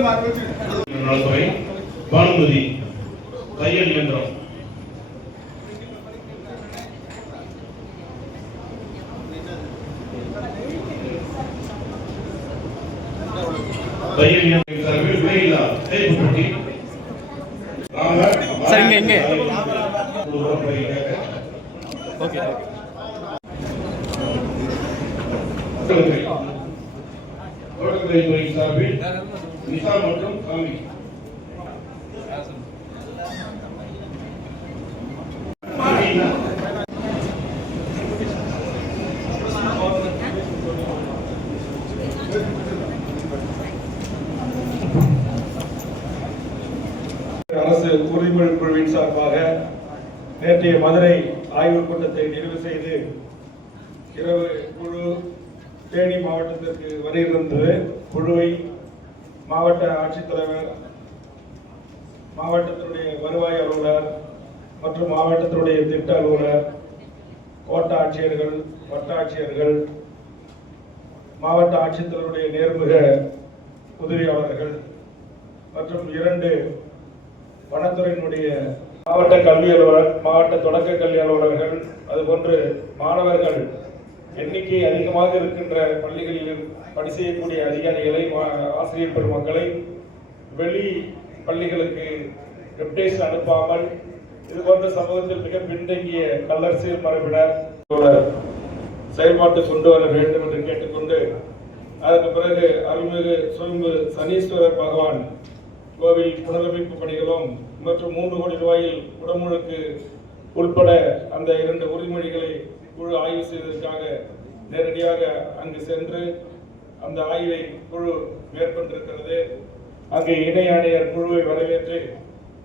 நலத்துறை பானுமதி தையல் இயந்திரம் தையல் இயந்திரம் சார்பில் விலையில்லா தேய்ப்பு போட்டி சார், இங்க, இங்க. ஓகே தோட்டக்கலைத்துறை சார்பில் நிசா மற்றும் சாமி. அரசு உறுதிமொழி குழுவின் சார்பாக நேற்றைய மதுரை ஆய்வுக் கூட்டத்தை நிறைவு செய்து இரவு குழு தேனி மாவட்டத்திற்கு வருகின்றது குழுவை மாவட்ட ஆட்சித்தலைவர் மாவட்டத்தினுடைய வருவாய் அலுவலர் மற்றும் மாவட்டத்தினுடைய திட்ட அலுவலர் கோட்ட ஆட்சியர்கள் வட்டாட்சியர்கள் மாவட்ட ஆட்சித்தலைவருடைய நேர்முக உதவியாளர்கள் மற்றும் இரண்டு வனத்துறையினுடைய மாவட்ட கல்வி அலுவலர் மாவட்ட தொடக்க கல்வி அலுவலர்கள் அதுபோன்று மாணவர்கள் எண்ணிக்கை அதிகமாக இருக்கின்ற பள்ளிகளில் பணி செய்யக்கூடிய அதிகாரிகளை ஆசிரியர் பெருமக்களை வெளி பள்ளிகளுக்கு ரெப்டேஷன் அனுப்பாமல் இது போன்ற சமூகத்தில் மிக பின்தங்கிய கல்லரசியல் மரபினர் செயல்பாட்டு கொண்டு வர வேண்டும் என்று கேட்டுக்கொண்டு அதற்கு பிறகு அருள்மிகு சுயம்பு சனீஸ்வரர் பகவான் கோவில் புனரமைப்பு பணிகளும் மற்றும் மூன்று கோடி ரூபாயில் உடமுழுக்கு உட்பட அந்த இரண்டு உறுதிமொழிகளை குழு ஆய்வு செய்வதற்காக நேரடியாக அங்கு சென்று அந்த ஆய்வை குழு மேற்கொண்டிருக்கிறது. அங்கு இணை ஆணையர் குழுவை வரவேற்று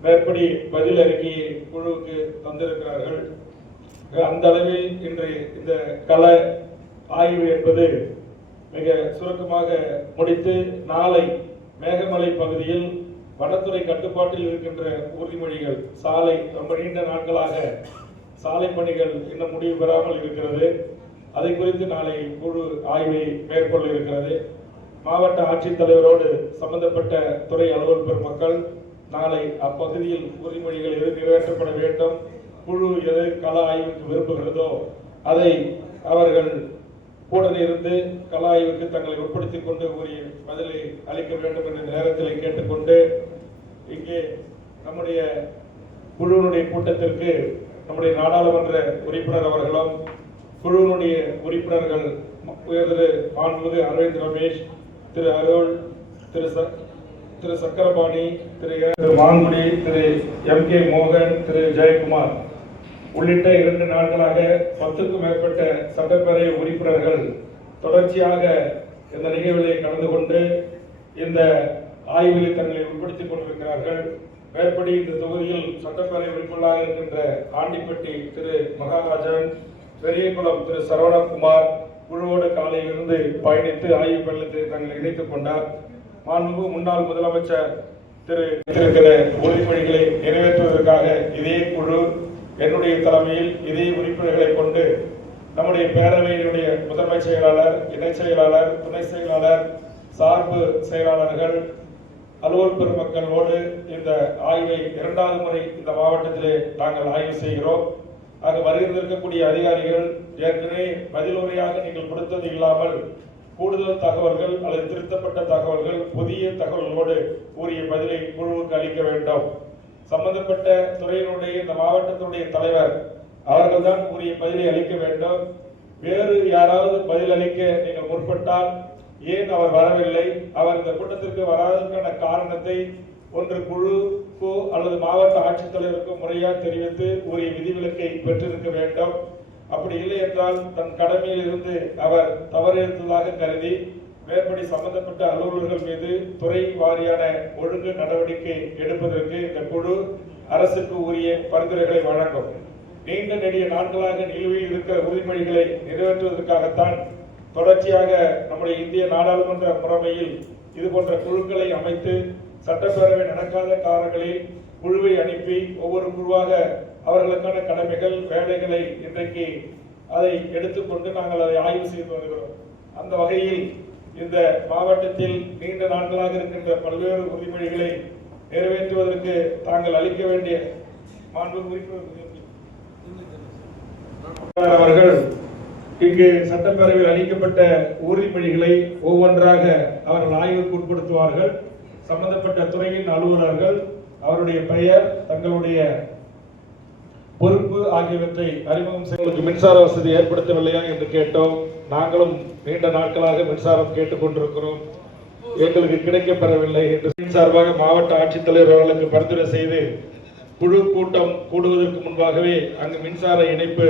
மேற்படி பதில் அறிக்கையை குழுவுக்கு தந்திருக்கிறார்கள். அந்த அளவில் இன்று இந்த கல ஆய்வு என்பது மிக சுருக்கமாக முடித்து நாளை மேகமலை பகுதியில் வனத்துறை கட்டுப்பாட்டில் இருக்கின்ற உறுதிமொழிகள் சாலை ரொம்ப நீண்ட நாட்களாக சாலை பணிகள் இன்னும் முடிவு பெறாமல் இருக்கிறது. அதை குறித்து நாளை குழு ஆய்வை மேற்கொள்ள இருக்கிறது. மாவட்ட ஆட்சித்தலைவரோடு சம்பந்தப்பட்ட துறை அலுவல் பெருமக்கள் நாளை அப்பகுதியில் உறுதிமொழிகள் எது நிறைவேற்றப்பட வேண்டும் குழு எது கள ஆய்வுக்கு விரும்புகிறதோ அதை அவர்கள் உடன் இருந்து கள ஆய்வுக்கு தங்களை உட்படுத்திக் கொண்டு உரிய பதிலை அளிக்க வேண்டும் என்ற நேரத்தில் கேட்டுக்கொண்டு இங்கே நம்முடைய குழுவினுடைய கூட்டத்திற்கு நம்முடைய நாடாளுமன்ற உறுப்பினர் அவர்களும் குழுவினுடைய உறுப்பினர்கள் உயர் திரு மாண்புமிகு அரவிந்த் ரமேஷ் திரு அருள் திரு ச திரு சக்கரபாணி திரு திரு மாங்குடி திரு எம் கே மோகன் திரு ஜெயக்குமார். உள்ளிட்ட இரண்டு நாட்களாக பத்துக்கும் மேற்பட்ட சட்டப்பேரவை உறுப்பினர்கள் தொடர்ச்சியாக இந்த நிகழ்வுகளை கலந்து கொண்டு இந்த ஆய்வுகளை தங்களை உட்படுத்திக் கொண்டிருக்கிறார்கள். மேற்படி இந்த தொகுதியில் சட்டப்பேரவை உறுப்பினராக இருக்கின்ற ஆண்டிப்பட்டி திரு மகாராஜன் பெரியகுளம் திரு சரவணகுமார் குழுவோடு காலையிலிருந்து பயணித்து ஆய்வு பள்ளத்தில் தங்களை இணைத்துக் கொண்டார். மாண்புமிகு முன்னாள் முதலமைச்சர் திரு இருக்கிற உறுதிமொழிகளை நிறைவேற்றுவதற்காக இதே குழு என்னுடைய தலைமையில் இதே உறுப்பினர்களை கொண்டு நம்முடைய பேரவையினுடைய முதன்மை செயலாளர் இணைச் செயலாளர் துணை செயலாளர் சார்பு செயலாளர்கள் அலுவல் பெருமக்களோடு இந்த ஆய்வை இரண்டாவது முறை இந்த மாவட்டத்திலே நாங்கள் ஆய்வு செய்கிறோம். ஆக வருகின்றிருக்கக்கூடிய அதிகாரிகள் ஏற்கனவே பதிலுரையாக நீங்கள் கொடுத்தது இல்லாமல் கூடுதல் தகவல்கள் அல்லது திருத்தப்பட்ட தகவல்கள் புதிய தகவல்களோடு உரிய பதிலை குழுவுக்கு அளிக்க வேண்டும். சம்பந்தப்பட்ட துறையினுடைய இந்த மாவட்டத்தினுடைய தலைவர் அவர்கள்தான் உரிய பதிலை அளிக்க வேண்டும். வேறு யாராவது பதில் அளிக்க நீங்கள் முற்பட்டால் ஏன் அவர் வரவில்லை? அவர் இந்த கூட்டத்திற்கு வராததற்கான காரணத்தை ஒன்று குழுக்கோ அல்லது மாவட்ட ஆட்சித்தலைவருக்கோ முறையாக தெரிவித்து உரிய விதிவிலக்கை பெற்றிருக்க வேண்டும். அப்படி இல்லை என்றால் தன் கடமையில் இருந்து அவர் தவறிழைத்ததாக கருதி மேற்படி சம்பந்தப்பட்ட அலுவலர்கள் மீது துறை வாரியான ஒழுங்கு நடவடிக்கை எடுப்பதற்கு இந்த குழு அரசுக்கு உரிய பரிந்துரைகளை வழங்கும். நீண்ட நெடிய நாட்களாக நிலுவையில் இருக்கிற உறுதிமொழிகளை நிறைவேற்றுவதற்காகத்தான் தொடர்ச்சியாக நம்முடைய இந்திய நாடாளுமன்ற முறைமையில் இது போன்ற குழுக்களை அமைத்து சட்டப்பேரவை நடக்காத காலங்களில் குழுவை அனுப்பி ஒவ்வொரு குழுவாக அவர்களுக்கான கடமைகள் வேலைகளை இன்றைக்கு அதை எடுத்துக்கொண்டு நாங்கள் அதை ஆய்வு செய்து வருகிறோம். அந்த வகையில் இந்த மாவட்டத்தில் நீண்ட நாட்களாக இருக்கின்ற பல்வேறு உறுதிமொழிகளை நிறைவேற்றுவதற்கு தாங்கள் அளிக்க வேண்டிய மாண்பு அவர்கள் இங்கு சட்டப்பேரவையில் அளிக்கப்பட்ட உறுதிமொழிகளை ஒவ்வொன்றாக அவர்கள் ஆய்வுக்கு உட்படுத்துவார்கள். சம்பந்தப்பட்ட துறையின் அலுவலர்கள் அவருடைய பெயர் தங்களுடைய பொறுப்பு ஆகியவற்றை அறிமுகம் செய்வதற்கு மின்சார வசதி ஏற்படுத்தவில்லையா என்று கேட்டோம். நாங்களும் நீண்ட நாட்களாக மின்சாரம் கேட்டுக்கொண்டிருக்கிறோம். எங்களுக்கு கிடைக்கப்பெறவில்லை என்று சார்பாக மாவட்ட ஆட்சித்தலைவர் அவர்களுக்கு பரிந்துரை செய்து குழு கூட்டம் கூடுவதற்கு முன்பாகவே அங்கு மின்சார இணைப்பு